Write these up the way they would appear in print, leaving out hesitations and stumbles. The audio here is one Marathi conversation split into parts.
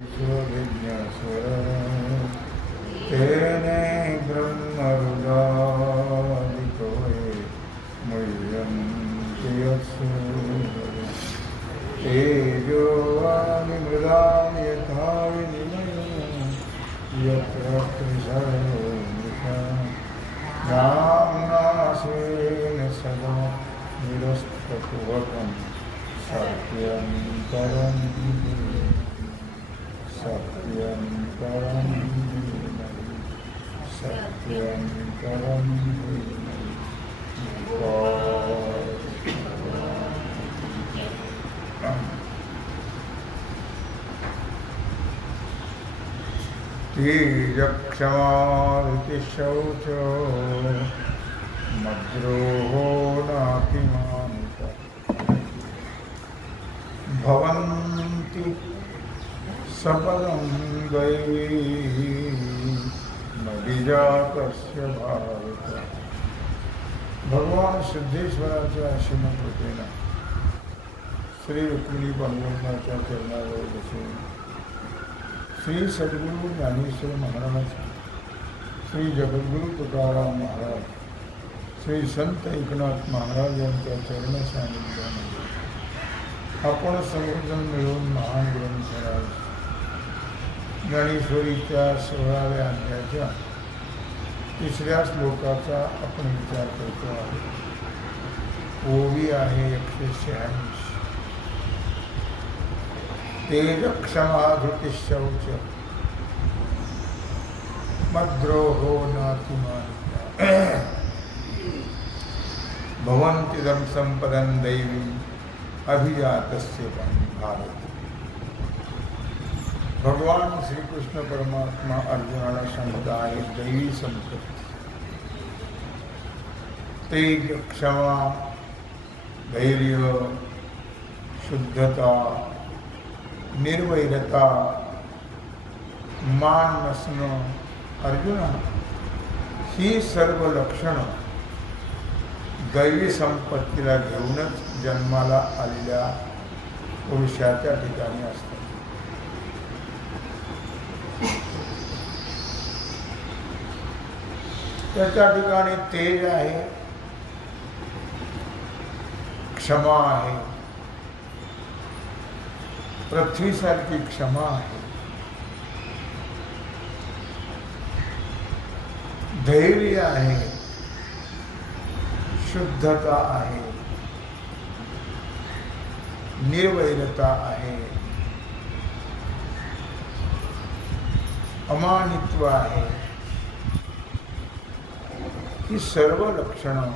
तेने ब्रह्मरुदादिकवे मुह्यन्ति यत्सूरयः तेजो वारिमृदां यथा विनिमयो यत्र त्रिसर्गो मृषा नाम्नासेन सदा निरस्तकुहकं सत्यं परं सत्यं परं सत्यं परं तेजक्षमादिति शौचो मद्रोहो नातिमानिता भवन्ति सपदं दैवी नदीजातस्य भारत। भगवान सिद्धेश्वराच्या श्रीमंतकृपेनं श्री रुक्मिणी पांडुरंगाच्या चरणावर बसून श्री सद्गुरु ज्ञानेश्वर महाराज, श्री जगद्गुरु तुकाराम महाराज, श्री संत एकनाथ महाराज यांच्या चरण सानिध्याने आपण सर्वजण मिळून महान ग्रंथराज ज्ञानेश्वरीच्या 16व्या अध्यायाच्या 3ऱ्या श्लोकाचा आपण विचार करतो आहोत. ओवी आहे 186. तेज क्षमाधृति शौच मद्रोहो नातिमानिता भवन्तिदं संपदं दैवी अभिजातस्य भारत. भगवान श्री कृष्ण परमात्मा अर्जुनाला सांगत आहे दैवी संपत्ती तेज, क्षमा, धैर्य, शुद्धता, निर्वैरता, मान नसणं, अर्जुना ही सर्व लक्षणं दैवी संपत्तीला घेऊनच जन्माला आलेल्या पुरुषाच्या ठिकाणी असतात. त्याच्या ठिकाणी तेज आहे, क्षमा आहे, पृथ्वीसारखी क्षमा आहे, धैर्य आहे, शुद्धता आहे, निर्वैरता आहे, अमानित्व आहे. ही सर्व लक्षणं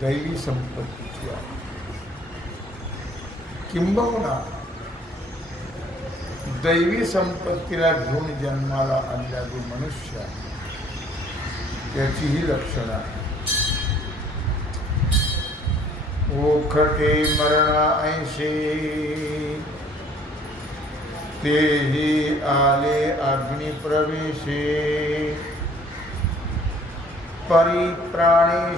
दैवी संपत्तीची आहे. किंबहुना दैवी संपत्तीला घेऊन जन्माला आलेला जो मनुष्य आहे त्याची ही लक्षणं आहे. ओखटे मरणा ऐसे तेही आले अग्निप्रवेशे परिप्राणेश्वरोद्देशे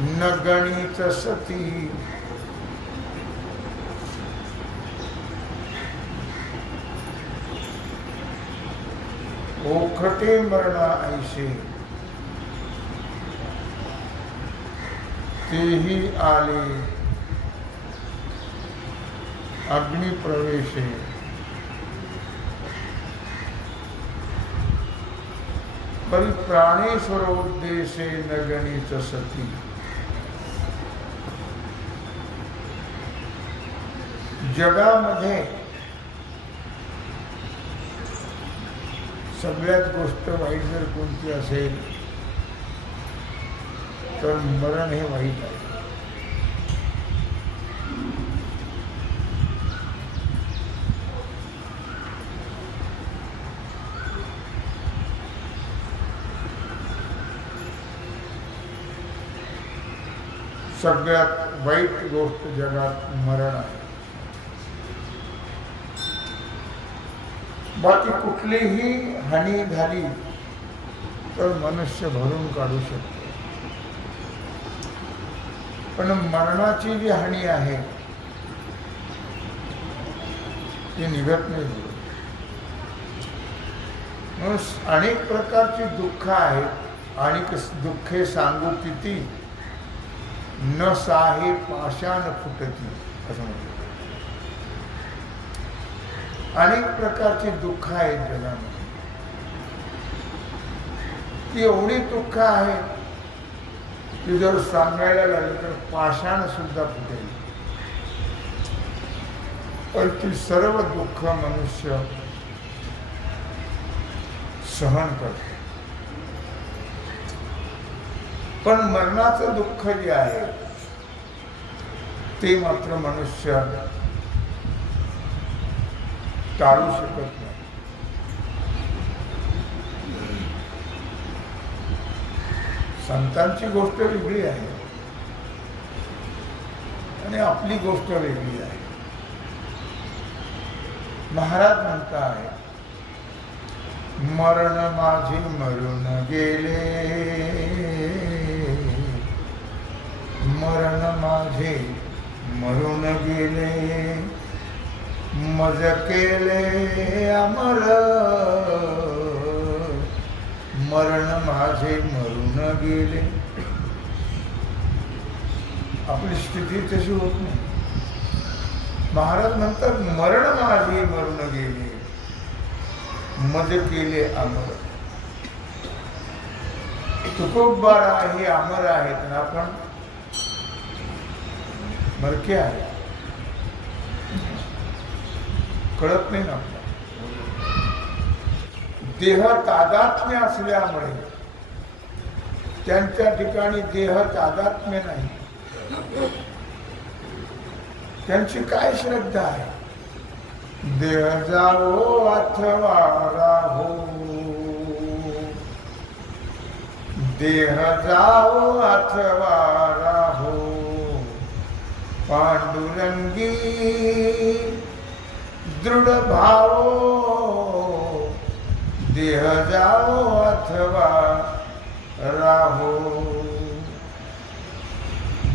न गणित सती. ओखटे मरणा ऐसे तेही आले अग्निप्रवेशे परिप्राणेश्वरोद्देशे न गणित सती. जगामध्ये सगळ्यात गोष्ट वाईट जर कोणती असेल तर मरण हे वाईट आहे. सगळ्यात वाईट गोष्ट जगात मरण आहे. बाकी कुठलीही हानी झाली तर मनुष्य भरून काढू शकतो, पण मरणाची जी हानी आहे ती निघत नाही. अनेक प्रकारची दुःख आहेत आणि दुःखे सांगू किती, न साहे पाषाण फुटती असं म्हणतात. अनेक प्रकारची दुःख आहेत जगामध्ये. ती एवढी दुःख आहेत की जर सांगायला लागलं तर पाषाण सुद्धा फुटेल. पण ती सर्व दुःख मनुष्य सहन करतो. पण मरणाचं दुःख जे आहे ते मात्र मनुष्य टाळू शकत नाही. संतांची गोष्ट वेगळी आहे आणि आपली गोष्ट वेगळी आहे. महाराज म्हणतात, मरण माझे मरून गेले, मरण माझे मरून गेले, मज केले अमर, मरण माझे मरून गेले. आपली स्थिती तशी होत नाही. महाराज म्हणतात, मरण माझे मरून गेले, मज केले अमर. तुकोबा हे अमर आहेत ना, आपण मरके आहे, कळत नाही ना. देह तादात्म्य असल्यामुळे त्यांच्या ठिकाणी देह तादात्म्य नाही. त्यांची काय श्रद्धा आहे? देह जाओ अथवा राहो, देह जाओ अथवा राहो, पांडुरंगी दृढ भावो, देह जाओ अथवा राहो.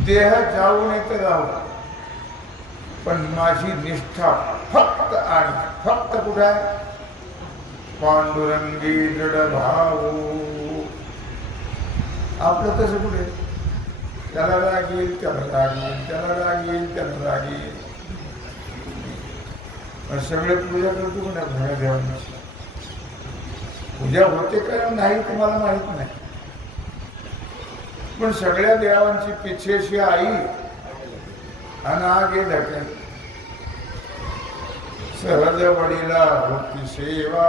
देह जाऊ नाही तर राहू, पण माझी निष्ठा फक्त आणि फक्त कुठे आहे? पांडुरंगी दृढ भावो. आपलं तसं कुठे? त्याला राग येईल, त्याला राग येईल, त्याला राग येईल, त्याला राग येईल. सगळे पूजा करतो का नाही? भया देवांची पूजा होते का नाही तुम्हाला माहित नाही, पण सगळ्या देवांची पिछेशी आई आणि आगे ढकल. सहज वडीला होती सेवा,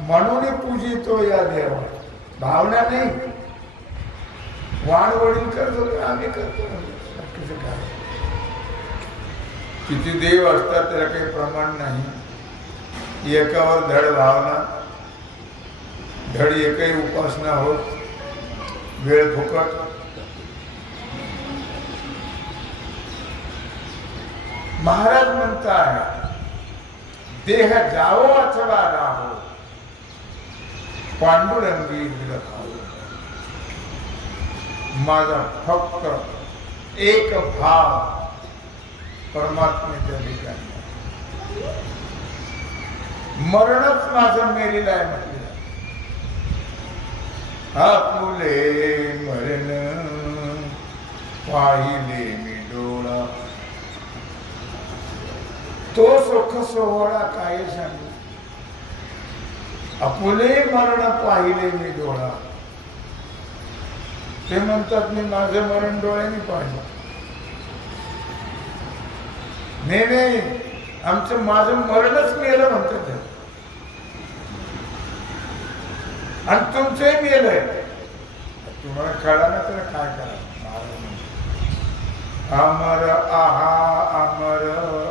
म्हणून पूजितो या देवा. भावना नाही. वाण वडील करतो, आम्ही करतो. काय किती देव असतात त्याला काही प्रमाण नाही. एकावर धड भावना, धड एकही उपासना होत, वेळ फुकट. महाराज म्हणतात, देह जाओ अथवा राहो, पांडुरंगी दृढ भावो. माझा फक्त एक भाव परमात्म्याच्या ठिकाणी. मरणच माझं मेलेलं आहे म्हटलं. आपुले मरण पाहिले मी डोळा, तो सुख सोहळा काय सांगू. आपुले मरण पाहिले मी डोळा. ते म्हणतात मी माझं मरण डोळ्याने पाहिलं. नाही, आमचं माझं मरणच मेलं म्हणतात, आणि तुमचंही मेलंय. तुम्हाला कळा ना तर काय करा. अमर आहा, अमर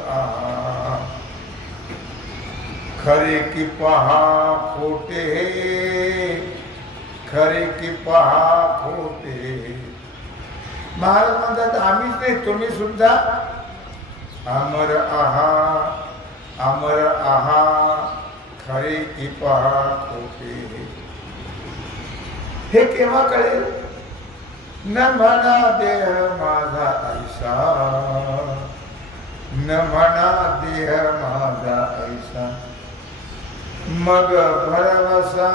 आहा, खरे की पहा खोटे, खरे की पहा खोटे. महाराज म्हणतात, आम्हीच नाही तुम्ही सुद्धा अमर आहा, अमर आहा, खरे की पहा खोटे. हे केव्हा कळेल? न म्हणा देह माझा ऐसा, न म्हणा देह माझा ऐसा मग भरवसा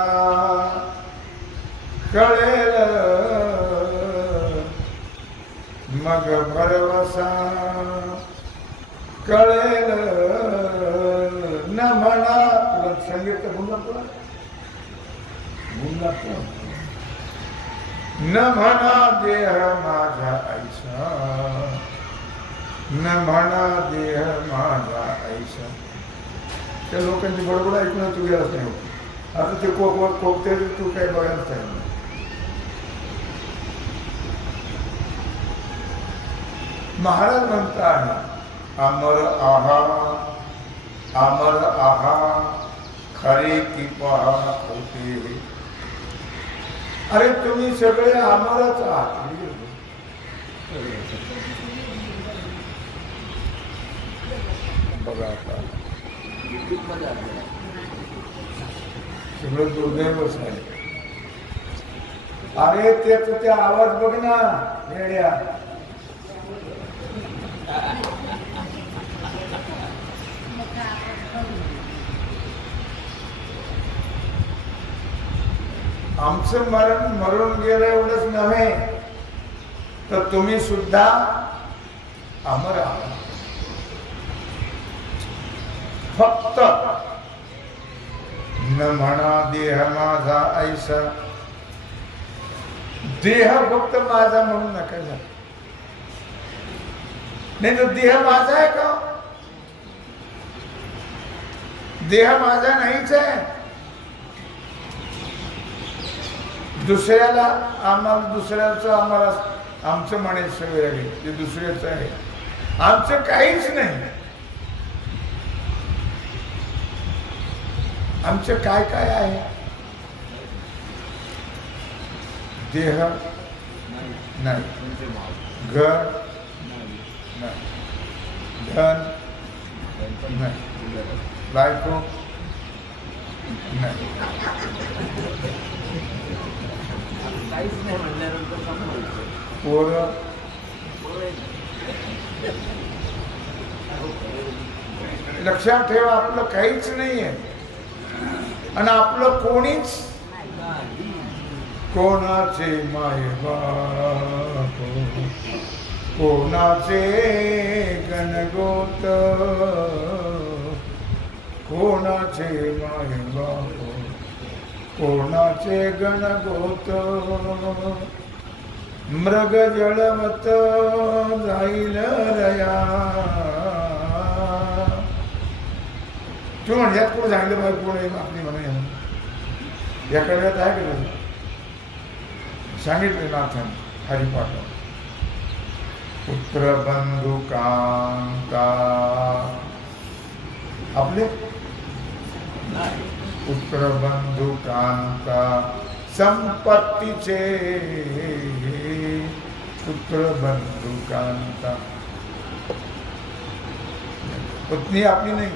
कळेल मग भरवसा कळेल न म्हणा तुला संगीत बोलला न म्हणा देह माझा ऐसा न म्हणा देह माझा ऐसा त्या लोकांची बडबड ऐकून तू गेलाच नाही होत आता ते कोकते तू काही बघायलाच नाही महाराज म्हणतात अमर आहा खरे की पहा खोटे अरे तुम्ही सगळे अमरच आहात बघा आता सगळं दुर्दैवच आहे अरे ते आवाज बघ ना येड्या आमचं मरण मरून गेलं एवढंच नव्हे तर तुम्ही सुद्धा अमर आहात फक्त न म्हणा देह माझा ऐसा देह फक्त माझा म्हणून नका झाला नाही तर देह माझा आहे का देह माझा नाहीच आहे दुसऱ्याला आम्हाला आमचं म्हणायचं वेळ ते दुसऱ्याचं आहे आमचं काहीच नाही आमचं काय काय आहे देह नाही घर नाही धन नाही बायको नाही पोरं लक्षात ठेवा आपलं काहीच नाहीये आणि आपलं कोणीच कोणाचे माय बाप कोणाचे गणगोत कोणाचे माय बाप कोणाचे गणगोत मृग जळवत जाईल रया तू म्हणण्यात कोण सांगितलं पाहिजे कोण आपली म्हणून या कळव्यात आहे का सांगितले नाथन हरिपाठ पुत्र बंधू कांता आपले पुत्र बंधू कांता संपत्तीचे पुत्र बंधू कांता पत्नी आपली नाही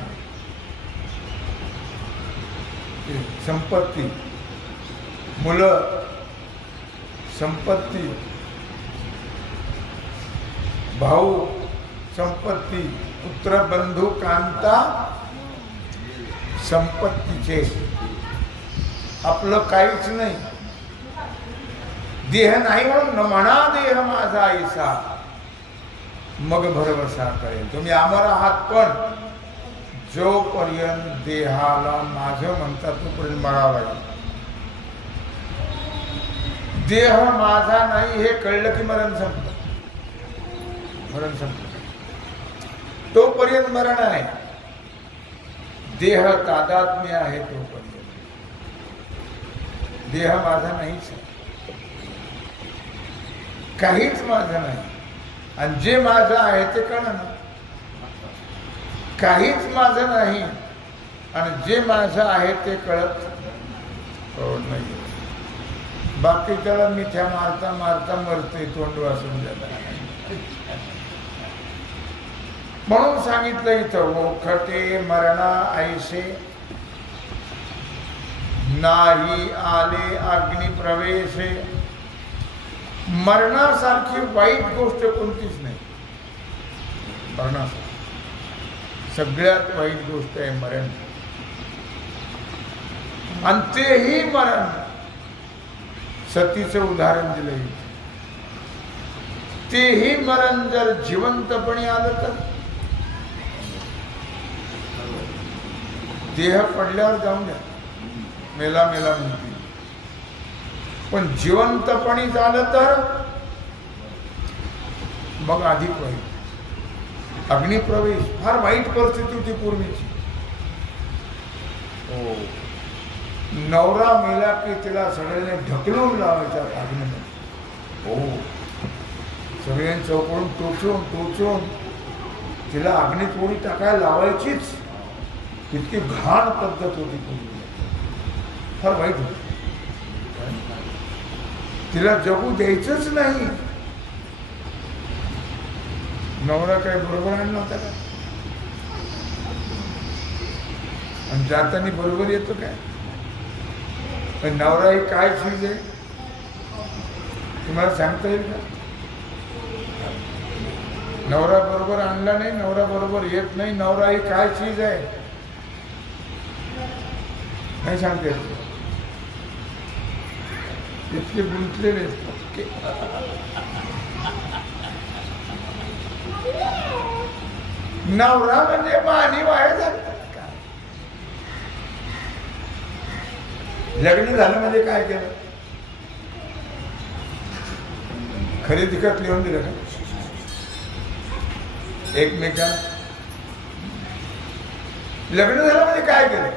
संपत्ती मुलं संपत्ती भाऊ संपत्ती पुत्र बंधू कांता संपत्तीचे आपलं काहीच नाही देह नाही म्हणून म्हणा देह माझा ऐसा मग भरवसा करेल तुम्ही अमर आहात पण जोपर्यंत देहाला माझं म्हणतात तोपर्यंत मरावा लागेल देह माझा नाही हे कळलं की मरण संपलं तोपर्यंत मरण आहे देह तादात्म्य आहे तोपर्यंत देह माझा नाहीच काहीच माझं नाही आणि जे माझं आहे ते कळलं काहीच माझं नाही आणि जे माझं आहे ते कळत नाही बाकी त्याला मिठ्या मारता मारता मरते तोंड वासून जाता म्हणून सांगितलं इथं ओखटे मरणा ऐसे नाही आले अग्नी प्रवेशे मरणासारखी वाईट गोष्ट कोणतीच नाही मरणासारखी सगळ्यात वाईट गोष्ट आहे मरण. आणि तेही मरण सतीचं उदाहरण दिलंय. तेही मरण जर जिवंतपणे आलं तर देह पडल्यावर जाऊन द्या, मेला मेला म्हणते. पण जिवंतपणे झालं तर मग अधिक वाईट. अग्निप्रवेश फार वाईट परिस्थिती होती पूर्वीची. हो, नवरा मेला की तिला सगळ्यांनी ढकलून लावायच्या अग्नीमध्ये. हो, सगळ्यांनी चौकडून टोचून टोचून तिला अग्नीत उडी टाकायला लावायचीच. इतकी घाण पद्धत होती पूर्वी, फार वाईट होती. तिला जगू द्यायचंच नाही. नवरा काय बरोबर आणला होता का? आणि जाताना बरोबर येतो काय? पण नवरा ही काय चीज आहे तुम्हाला सांगता येईल का? नवरा बरोबर आणला नाही, नवरा बरोबर येत नाही. नवरा ही काय चीज आहे नाही सांगते. इतके गुंतलेले नवरा म्हणजे मानी वाया झालं. लग्न झालं म्हणजे काय केलं? खरेदी खत लिहून दिलं का एकमेकांना? लग्न झालं म्हणजे काय केलं?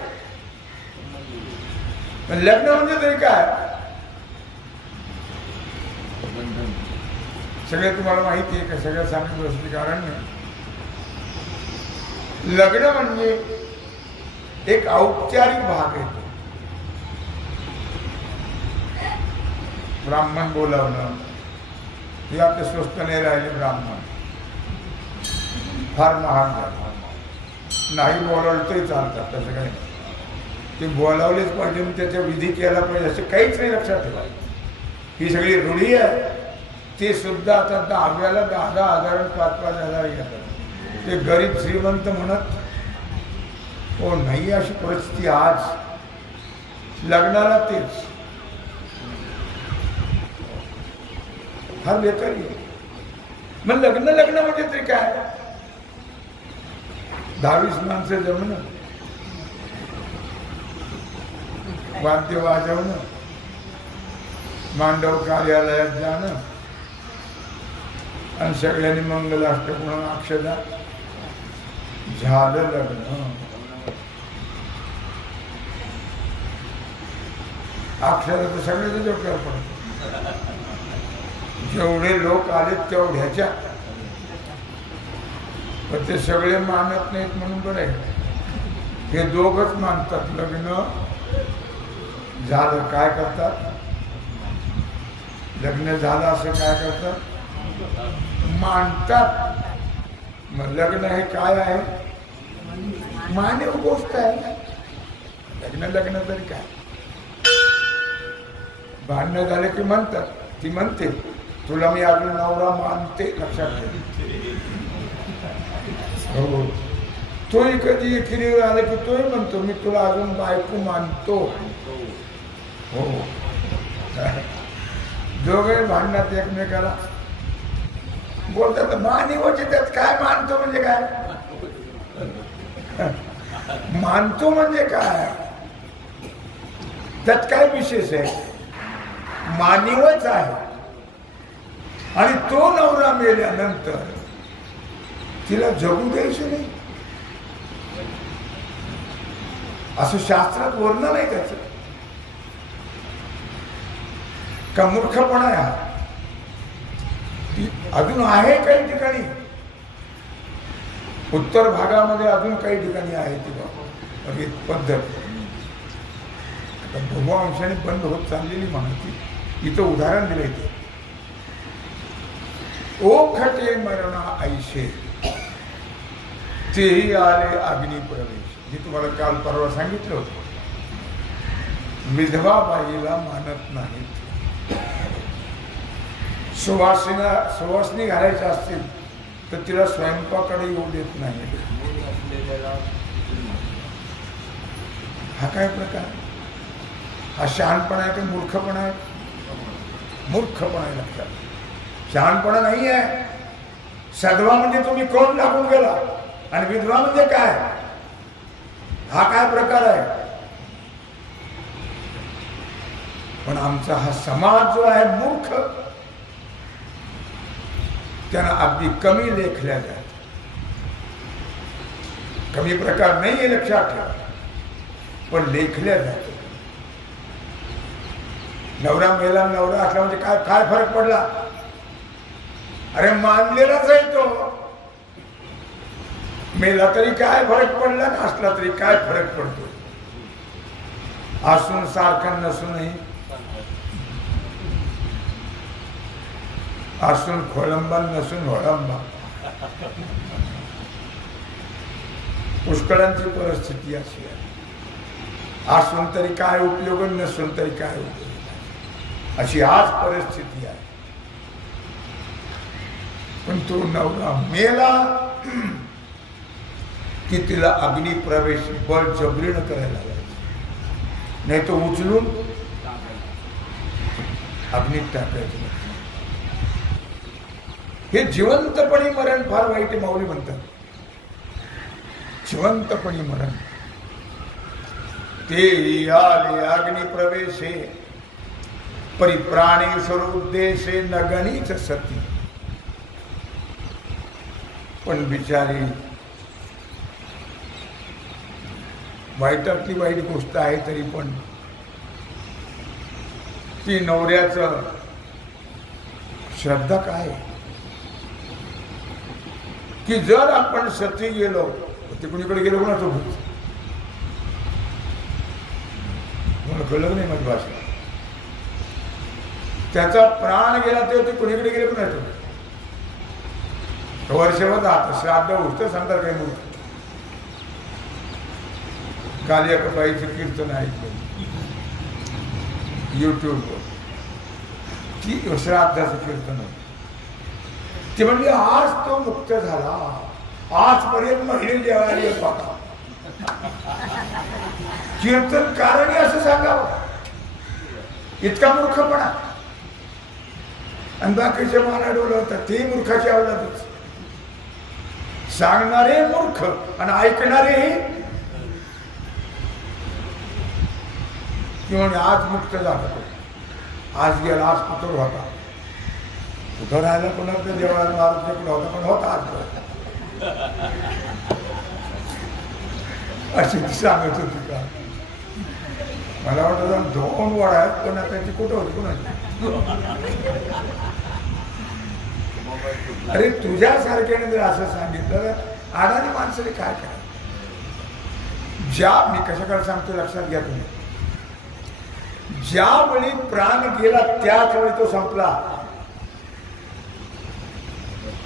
लग्न म्हणजे तरी काय? सगळं तुम्हाला माहिती आहे का? सगळं सांगत बसते कारण नाही. लग्न म्हणजे एक औपचारिक भाग आहे. ब्राह्मण बोलावणं हे आपले स्वस्त नाही राहिले. ब्राह्मण फार महाग झालं. नाही बोलावलं तरी चालतात, तसं काही नाही. ते बोलावलेच पाहिजे, त्याचा विधी केला पाहिजे असं काहीच नाही. लक्षात ठेवा, ही सगळी रूढी आहे. ते सुद्धा आता 10व्याला 10,000 5,000 घेतात. ते गरीब श्रीमंत म्हणत हो नाही. अशी परिस्थिती आज लग्नाला तेच फार बेकारी. मग लग्न म्हणजे तरी काय? 10-20 माणसं जमणं, वाद्य वाजवणं, मांडव कार्यालयात जाणं आणि सगळ्यांनी मंगलाष्टक म्हणून अक्षदा, झालं लग्न. अक्षदा तर सगळ्याच डोक्यावर पडत. जेवढे लोक आले तेवढ्याच्या, पण ते सगळे मानत नाहीत म्हणून बरं आहे. हे दोघच मानतात. लग्न झालं काय करतात? लग्न झालं असं काय करतात? मानतात. मग लग्न हे काय आहे? मानव गोष्ट आहे. लग्न तरी काय? भांडणं झाले की म्हणतात, ती म्हणते तुला मी अजून नवरा मानते. लक्षात ठेव. हो, तोही कधी एकीवर आला की तोही म्हणतो मी तुला अजून बायको मानतो. हो, दोघे भांडणात एकमेकाला बोलतात. मानिवचे त्यात काय? मानतो म्हणजे काय? मानतो म्हणजे काय? त्यात काय विशेष आहे? मानिवच आहे. आणि तो नवरा मेल्यानंतर तिला जगू द्यायचं नाही असं शास्त्रात वर्णन आहे त्याचं. का मूर्खपणा आहे हा? अजून आहे काही ठिकाणी, उत्तर भागामध्ये अजून काही ठिकाणी आहे ती पद्धत. आता भूमांशाने बंद होत चाललेली माहिती इथं उदाहरण दिलंय. ते ओखटे मरणा ऐशे तेही आले अग्नी प्रवेश. हे तुम्हाला काल परवा सांगितलं होतं. विधवा बाईला मानत नाहीत. सुवासिनी घालायच्या असतील तर तिला स्वयंपाकाकडे येऊ देत नाही. हा काय प्रकार? हा शहाणपणा आहे का मूर्खपणा आहे? मूर्खपणा आहे. लक्षात, शहाणपणा नाही आहे. सदवा म्हणजे तुम्ही कोण लागून गेला, आणि विधवा म्हणजे काय? हा काय प्रकार आहे? पण आमचा हा समाज जो आहे मूर्ख, त्यांना अगदी कमी लेखल्या जात. कमी प्रकार नाही आहे, लक्षात ठेवा, पण लेखल्या जाते. नवरा मेला, नवरा असला म्हणजे काय काय फरक पडला? अरे मानलेलाच आहे तो. मेला तरी काय फरक पडला, नसला तरी काय फरक पडतो? असून सारखं नसूनही, असून खोळंबा नसून होळंबा. पुष्कळांची परिस्थिती अशी आहे. असून तरी काय उपयोग, नसून तरी काय उपयोग, अशी आज परिस्थिती आहे. पण तो नवरा मेला की तिला अग्नी प्रवेश बळजबरीनं करायला लागायचं, नाही तो उचलून अग्नीत टाकायचं. हे जिवंतपणी मरण फार वाईट माऊली म्हणतात. जिवंतपणी मरण. ते आले अग्नि प्रवेशे परिप्राणेश्वर उद्देशे न गणित सती. पण बिचारी वाईटातली वाईट गोष्ट आहे, तरी पण ती नवऱ्याचं श्रद्धा काय की जर आपण सती गेलो, ते कुणीकडे गेलो कोणा सोबत? मला कळलं नाही माझी भाषा. त्याचा प्राण गेला तेव्हा ते कुणीकडे गेले कोणा सोबत? वर्षभर आता श्राद्ध उष्ट सांगतात काही मूर्ख. काल एका बाईचं कीर्तन ऐकलं युट्यूबवर, की श्राद्धाचं कीर्तन होतं. ते म्हणजे आज तो मुक्त झाला, आजपर्यंत महिने जेवायला येत होता. कीर्तनकाराने असं सांगावं, इतका मूर्खपणा. आणि बाकीचे माना डोलवतात, ते मूर्खाची अवलादच. सांगणारे मूर्ख आणि ऐकणारे किंवा आज मुक्त झाला, आज गेला, आज कुठं होता, कुठं राहायला कोणाचं देवळात मारुती कुठं होता, पण होता आज. अशी ती सांगत होती का? मला वाटतं 2 वडा आहेत, पण आता ती कुठं होती कोणाची? अरे तुझ्यासारख्याने जर असं सांगितलं, अडाणी माणसाने काय करायचं? ज्या मी कशाकडे सांगतो लक्षात घ्या तुम्ही. ज्यावेळी प्राण गेला त्याच वेळी तो संपला.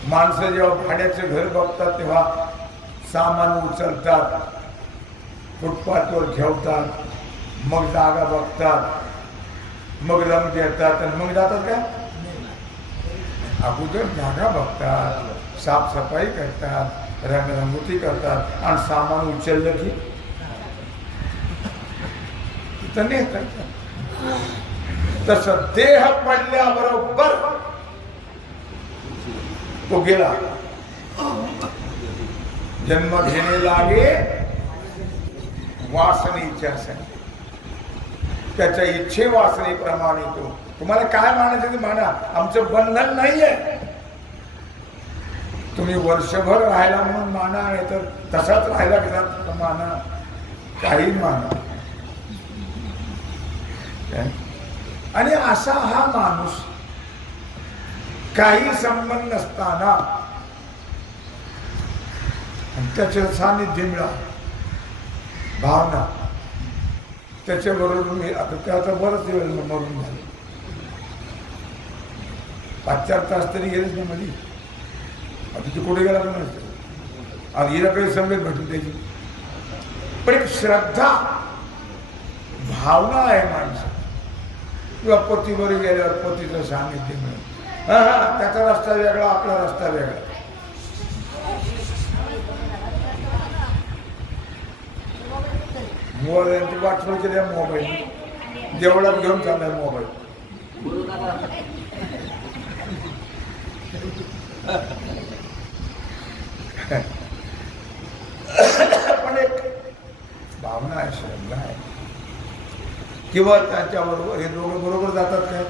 माणसं जेव्हा भाड्याचं घर बघतात तेव्हा सामान उचलतात, फुटपाथवर ठेवतात, मग जागा बघतात, मग रंग देतात आणि मग जातात का? अगोदर जागा बघतात, साफसफाई करतात, रंगरंगोटी करतात, आणि सामान उचललं की तिथं नेतात. तसं देह पडल्याबरोबर तो गेला. जन्म घेणे लागे वासनेच्या संगे. त्याच्या इच्छे वासनेप्रमाणे तो. तुम्हाला काय मानायचं ते माना, आमचं बंधन नाहीये. तुम्ही वर्षभर राहायला म्हणून माना, नाही तर तसाच राहायला घरात माना, काही माना. आणि असा हा माणूस काही संबंध नसताना त्याचे सानिध्य मिळालं, भावना त्याच्याबरोबर मी आता त्याचा बरंच वेळ मरून झालं. 5-4 तास तरी गेलेच ना मध्ये. आता तू कुठे गेला पण नसतं, आणि हिला काही संगत भेटून त्याची. पण एक श्रद्धा भावना आहे माणसं. किंवा पतीवर गेल्यावर पतीचं सानिध्य मिळेल. हा, त्याचा रस्ता वेगळा, आपला रस्ता वेगळा. मोबाईल वाटलं की त्या मोबाईल देवळात घेऊन चाललाय मोबाईल. पण एक भावना आहे, श्रद्धा आहे. किंवा त्याच्याबरोबर हे दोघं बरोबर जातात काय?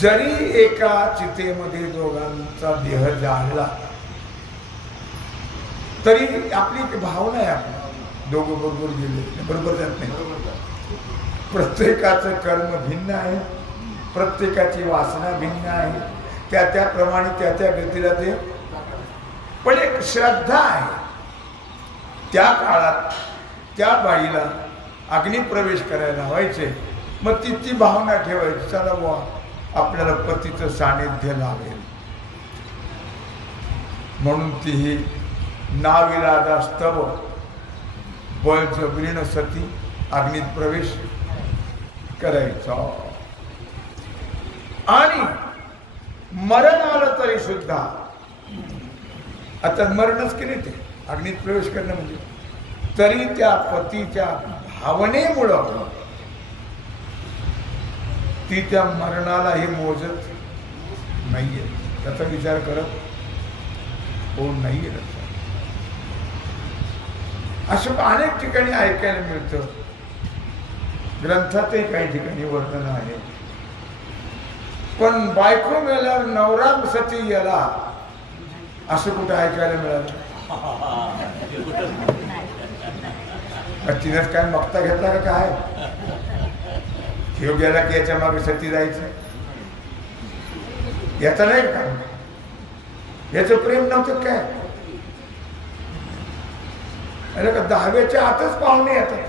जरी एका चितेमध्ये दोघांचा देह जाळला तरी आपली एक भावना आहे, आपली दोघं बरोबर गेले बरोबर जात नाही. प्रत्येकाचं कर्म भिन्न आहे, प्रत्येकाची वासना भिन्न आहे, त्याप्रमाणे त्या गतीला ते. पण एक श्रद्धा आहे. त्या काळात त्या बाईला अग्निप्रवेश करायला व्हायचे, मग ती भावना ठेवायची, चला बुवा आपल्याला पतीचं सानिध्य लाभेल म्हणून ती नाविलाजास्तव बळजबरीनं सती अग्नीत प्रवेश करायचा. आणि मरण आलं तरी सुद्धा, आता मरणच केले ते अग्नीत प्रवेश करणं म्हणजे, तरी त्या पतीच्या भावनेमुळं ती त्या मरणाला हे मोजत नाहीये, त्याचा विचार करत हो नाहीये. असं अनेक ठिकाणी ऐकायला मिळतं, ग्रंथातही काही ठिकाणी वर्णन आहे. पण बायको मेल्यावर नवरा सती गेला असं कुठं ऐकायला मिळालं? तिनेच काय मक्ता घेतला का काय? ह्यो गेला की याच्या मागे सती जायचं, याचा नाही का? याचं प्रेम नव्हतं काय? अरे का 10व्याच्या आतच पाहुणे येतात.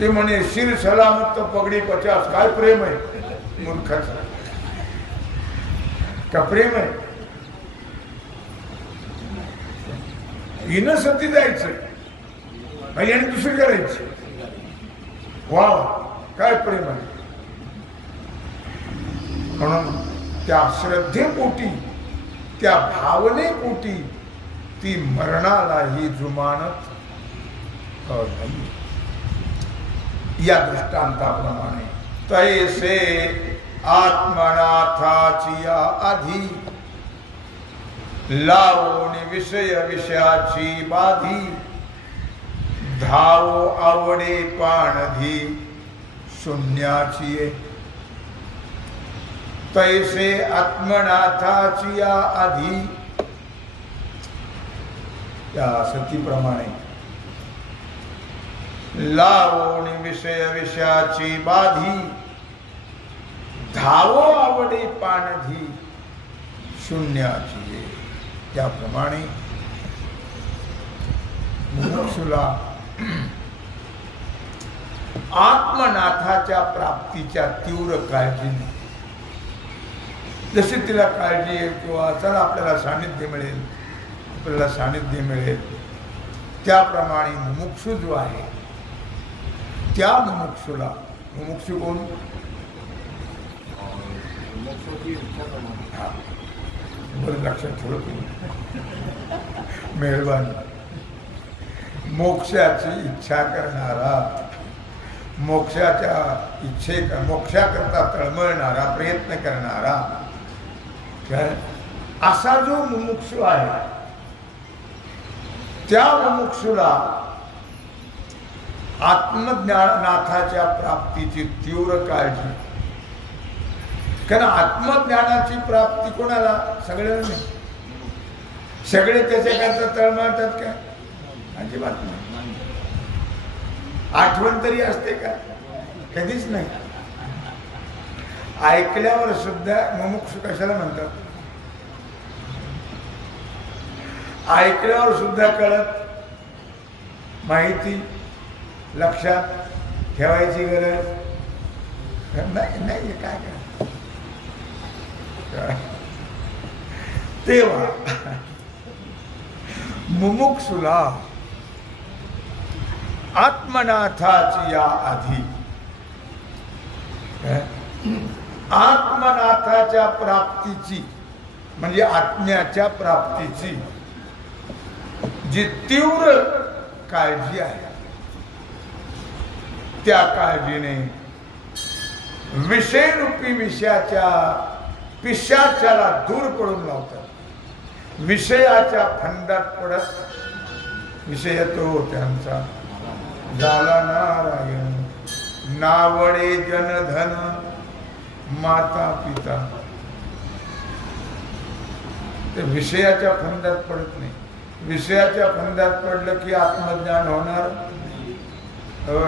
ते म्हणे शिर सलामत पगडी 50. काय प्रेम आहे मूर्खाचं? का प्रेम आहे? हिनं सती जायचं आणि दुसरी करायची. वा काय प्रेम आहे. म्हणून त्या श्रद्धेपोटी, त्या भावनेपोटी ती मरणालाही जुमानत नाही. या दृष्टांताप्रमाणे तैसे आत्मनाथाची आधी लावणी विषय विषयाची बाधी धावो आवडे पाणधी शून्याची. तैसे आत्मनाथाची आधी, त्या सतीप्रमाणे लावणी विषय विषयाची बाधी धावो आवडे पाणधी शून्याची. त्याप्रमाणे मुमुक्षुला आत्मनाथाच्या प्राप्तीच्या तीव्र काळजीने, जशी तिला काळजी आहे किंवा चला आपल्याला सानिध्य मिळेल, आपल्याला सानिध्य मिळेल, त्याप्रमाणे मुमुक्षु जो आहे त्या मुमुक्षुला, मुमुक्षु कोण? बरं लक्षात ठेवतो, मेहरबानी. मोक्षाची इच्छा करणारा, मोक्षाच्या मोक्षाकरता तळमळणारा, प्रयत्न करणारा, असा जो मुमुक्षु आहे त्या मुमुक्षुला आत्मज्ञानाथाच्या प्राप्तीची तीव्र काळजी. कारण आत्मज्ञानाची प्राप्ती कोणाला? सगळ्यांना नाही. सगळे त्याच्याकरता तळमळतात का? अजिबात नाही. आठवण तरी असते का? कधीच नाही. ऐकल्यावर सुद्धा मुमुक्षु कशाला म्हणतात? ऐकल्यावर सुद्धा कळत, माहिती लक्षात ठेवायची गरज नाही. काय काय तेव्हा मुमुक्षुला आत्मनाथाची या आधी, आत्मनाथाच्या प्राप्तीची म्हणजे आत्म्याच्या प्राप्तीची जी तीव्र काळजी आहे त्या काळजीने विषयरूपी विषयाच्या पिशाच्याला दूर पडून लावतात. विषयाच्या फंदात पडत विषय तो त्यांचा झाला नारायण. नावडे जनधन माता पिता. ते विषयाच्या फंदात पडत नाही. विषयाच्या फंदात पडलं की आत्मज्ञान होणार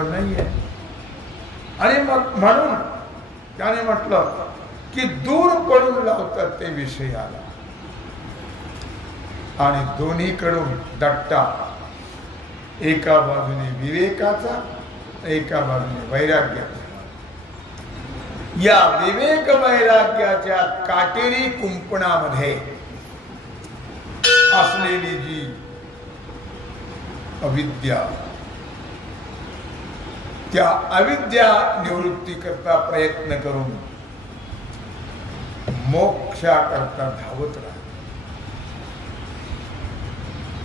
नाहीये. आणि मग म्हणून त्याने म्हटलं की दूर पडून लावतात ते विषयाला आणि दोन्हीकडून दट्टा. एका बाजूने विवेकाचा, एका बाजूने वैराग्याचा. या विवेक वैराग्याच्या काटेरी कुंपणामध्ये असलेली जी अविद्या, त्या अविद्या निवृत्ती करता प्रयत्न करून मोक्षा करता धावत राहत.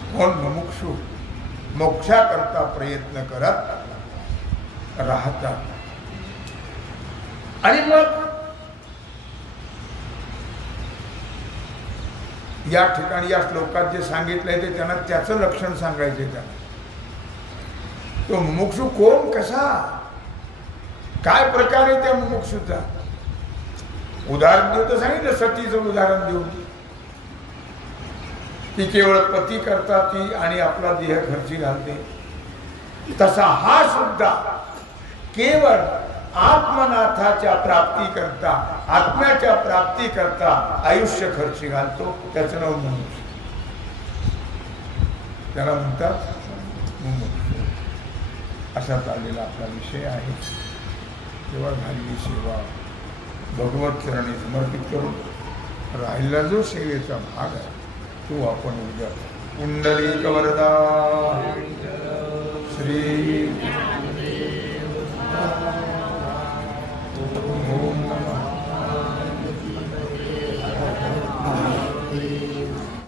कोण मुमुक्षु मोक्षा करता प्रयत्न करत राहतात. आणि मग या ठिकाणी या श्लोकात जे सांगितलंय ते त्यांना त्याचं लक्षण सांगायचे. त्यांना तो मुमुक्षु कोण, कसा, काय प्रकार आहे त्या मुमुक्षुचा. उदाहरण देऊ तर सांगितलं, सतीचं उदाहरण देऊ. ती केवळ पती करता ती आणि आपला देह खर्ची घालते. तसा हा सुद्धा केवळ आत्मनाथाच्या प्राप्ती करता, आत्म्याच्या प्राप्ती करता आयुष्य खर्ची घालतो. त्याचं नाव मुमुक्षु. त्याला म्हणतात मुमुक्षु. असा चाललेला आपला विषय आहे. तेव्हा झालेली सेवा भगवत चरणी समर्पित करून राहिला जो सेवेचा भाग आहे तो आपण उद्या पुंडलिक वरदा श्री